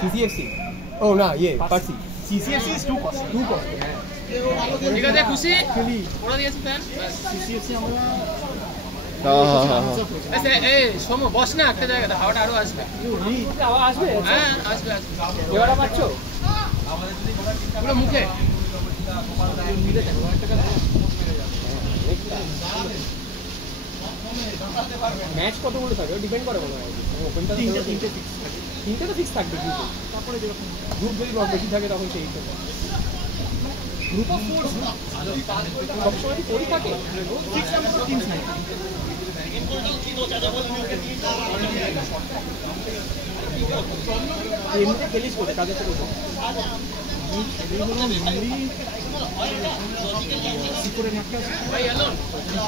CCFC. Oh no, yeah, Percy. CCFC is too costly. Too costly. ঠিক আছে খুশি ওরা দিয়েছে ফ্যান CCFC আমরা এই সোমো বস না একটা জায়গাতে হাওয়াটা আরো আসবে হাওয়া আসবে হ্যাঁ আসবে আসবে এবারে পাচ্ছো পুরো মুখে ম্যাচ কতগুলো থাকে ডিপেন্ড করে মনে হয় ওপেনটা তিনটে তো ফিক্স থাকবে গ্রুপে তারপরে যেরকম গ্রুপ যদি বেশি থাকে তখন সেই গ্রুপ অফ 4 সবসময় কি থাকে ফিক্স নাম্বার টিম থাকে এমনিতে খেলিস কোথায় কাদের সাথে ভাই হ্যালো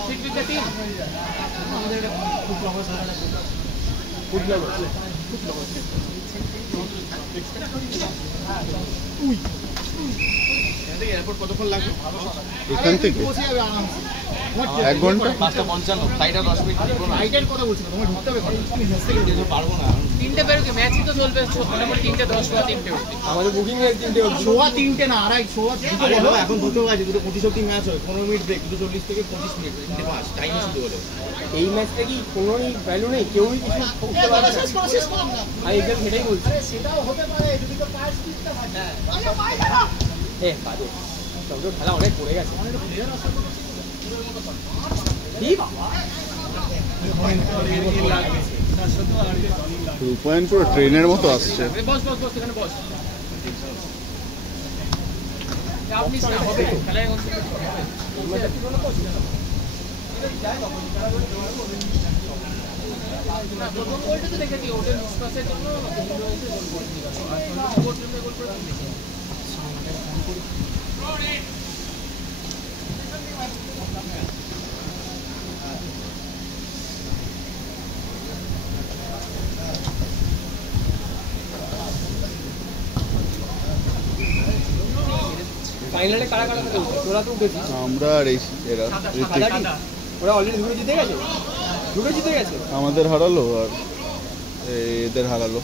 ঠিক ঠিক টিম আমাদের এটা খুব লম্বা সারা খুব লম্বা উই এয়ারপোর্ট কতক্ষণ লাগবে এখান থেকে পৌঁছে যাবে আরামসে 1 ঘন্টা 5:55 ফ্লাইটে 10 মিনিট ফ্লাইটের কথা বলছি না তোমার ঢুকতে হবে তুমি হেস থেকে যেতে পারবো না তিনটে বেরোকে ম্যাচই তো চলবে মোটামুটি 3:10 বা 3টে অবধি আমাদের বুকিং এর 3টে সোয়া 3টে না আড়াই সোয়া দুটো এখন দুটো বাজে দুটো 25 অবধি ম্যাচ হয় 15 মিনিট ব্রেক 2:40 থেকে 25 মিনিট 3:05 টাইমে শুরু হলো এই ম্যাচটা কি কোনোই ভ্যালু নেই কেউই কিছু করতে পারবে না শেষ করো আমি একদম সেটাই বলছি আরে সেটাও হতে পারে যদি তো পাঁচ স্পিডটা থাকে আরে ভাই দাঁড়া বাজে সব খেলা অনেক পড়ে গেছে অনেক প্লেয়ার আছে কি বাবা রূপায়ণ পুরো ট্রেনের মতো আসছে বস এখানে বস আপনি না হবে খেলা এখন না প্রথম গোলটা তো দেখেছি ওদের মিসপাসের জন্য রয়েছে গোল করে দিয়েছে ফাইনালে কারা কারা খেলছে তোরা তো উঠেছিস আমরা আর এই এরা ওরা অলরেডি দুটো জিতে গেছে আমাদের হারালো আর এদের হারালো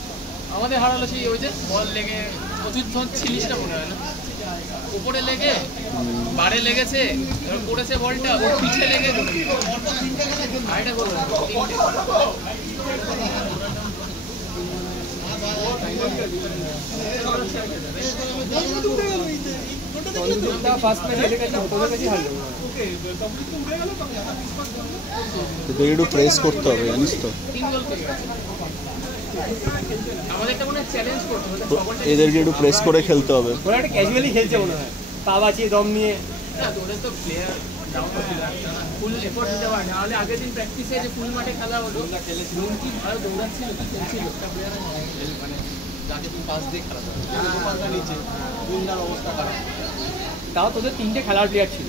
আমাদের হারালো সেই ওই যে বল লেগে প্রচুর ছিলিসটা মনে হয় না উপরে লেগে বারে লেগেছে এবার পড়েছে বলটা ওর পিছে লেগে আইটা গোল ফার্স্ট ম্যাচে এসে গেছে তোদের কাছে হারলো তোদের একটু প্রেস করতে হবে জানিস তো এদেরকে একটু প্রেস করে খেলতে হবে ওরা একটা ক্যাজুয়ালি খেলছে মনে হয় পা বাঁচিয়ে দম নিয়ে ওদের তো প্লেয়ার ফুল এফোর্ট দিতে পারে না নাহলে আগের দিন প্র্যাকটিসে যে ফুল মাঠে খেলা হলো কি ভালো দৌড়াচ্ছিল কি খেলছিল একটা প্লেয়ার মানে যাকে তুমি পাস দিয়ে খেলা পাল্টা নিচে গুন্ডার অবস্থা খারাপ তাও তোদের 3টে খেলার প্লেয়ার ছিল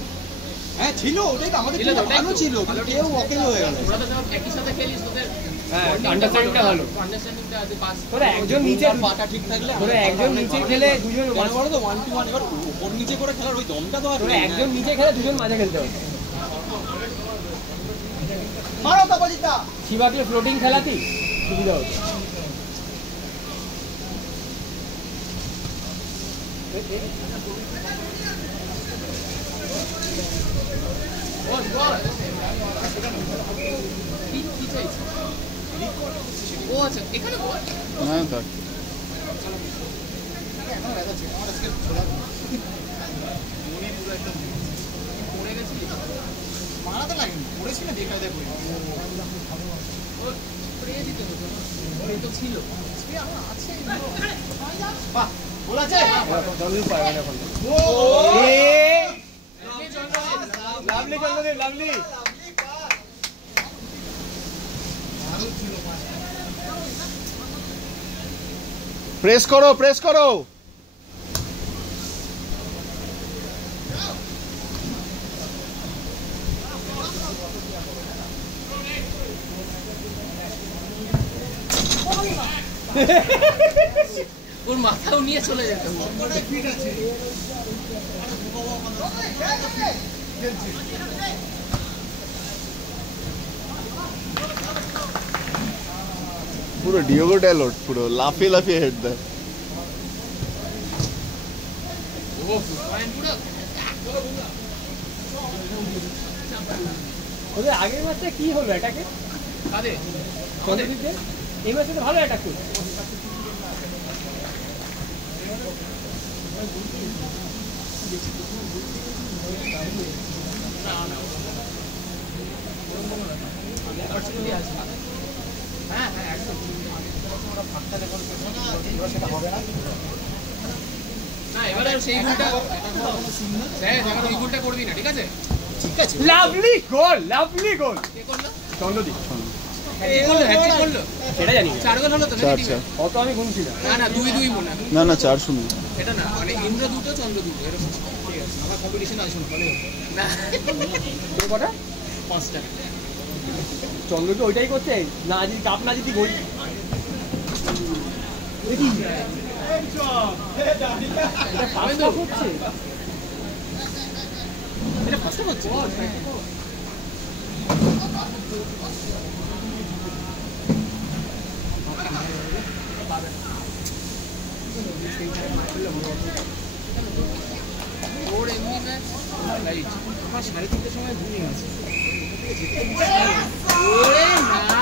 হ্যাঁ ছিল ওটাই তো আমাদের ভালো ছিল কেউ ওকে হয়ে গেল ওরা তো সব একই সাথে খেলিস তোদের হ্যাঁ আন্ডারস্ট্যান্ডিংটা ভালো আন্ডারস্ট্যান্ডিংটা আছে পাস তোরা একজন নিচে পাটা ঠিক থাকলে তোরা একজন নিচে খেলে দুজন মাঝে বড় তো 1-2-1 এবার উপর নিচে করে খেলার ওই দমটা তো আর তোরা একজন নিচে খেলে দুজন মাঝে খেলতে হবে মারো কাপাজিতা শিবাকে ফ্লোটিং খেলাতি সুবিধা হতো ও আচ্ছা এখানে না থাক মারাতে লাগেনি পড়েছিল দেখা দেয় তো ছিল আছে বাহ বল আছে জলদি পায় না এখন ও লাভলি জন্মদিন লাভলি প্রেস করো ওর মাথাও নিয়ে চলে যেত পুরো ডিওগো ড্যালট পুরো লাফিয়ে লাফিয়ে হেড দেয়। ও পয়েন্ট পুরো ওদের আগের ম্যাচটা কি হলো এটাকে কাদের চন্দ্রদীপদের এই ম্যাচে তো ভালো অ্যাটাক করছে। অপরচুনিটি আছে। হ্যাঁ হ্যাঁ একদম না এবারে সেই ভুলটা হ্যাঁ এবার ওই ভুলটা করবি না ঠিক আছে ঠিক আছে লাভলি গোল, লাভলি গোল কে করলো চন্দ্রদীপ। হ্যাট্রিক করলো হ্যাট্রিক করলো সেটা জানি না, 4 গোল হলো তো চার নাকি চার টিমে? অত আমি গুনছি না। না না 2-2 মনে হয় না না 4-0 এটা না মানে ইন্দ্র দুটো চন্দ্র দুটো এরকম ঠিক আছে আমার কম্পিটিশন আছে শুনুন না তোর কটা? 5টা চন্দ্র তো ওইটাই করছে, না যদি কাপ না যদি গোল। এটা পাঁচটা করছে। এটা ফার্স্টে হচ্ছে ওর এমনি ম্যাচ রাইট আমার 3:30টার সময় ঘুমিয়ে গেছে ওরে না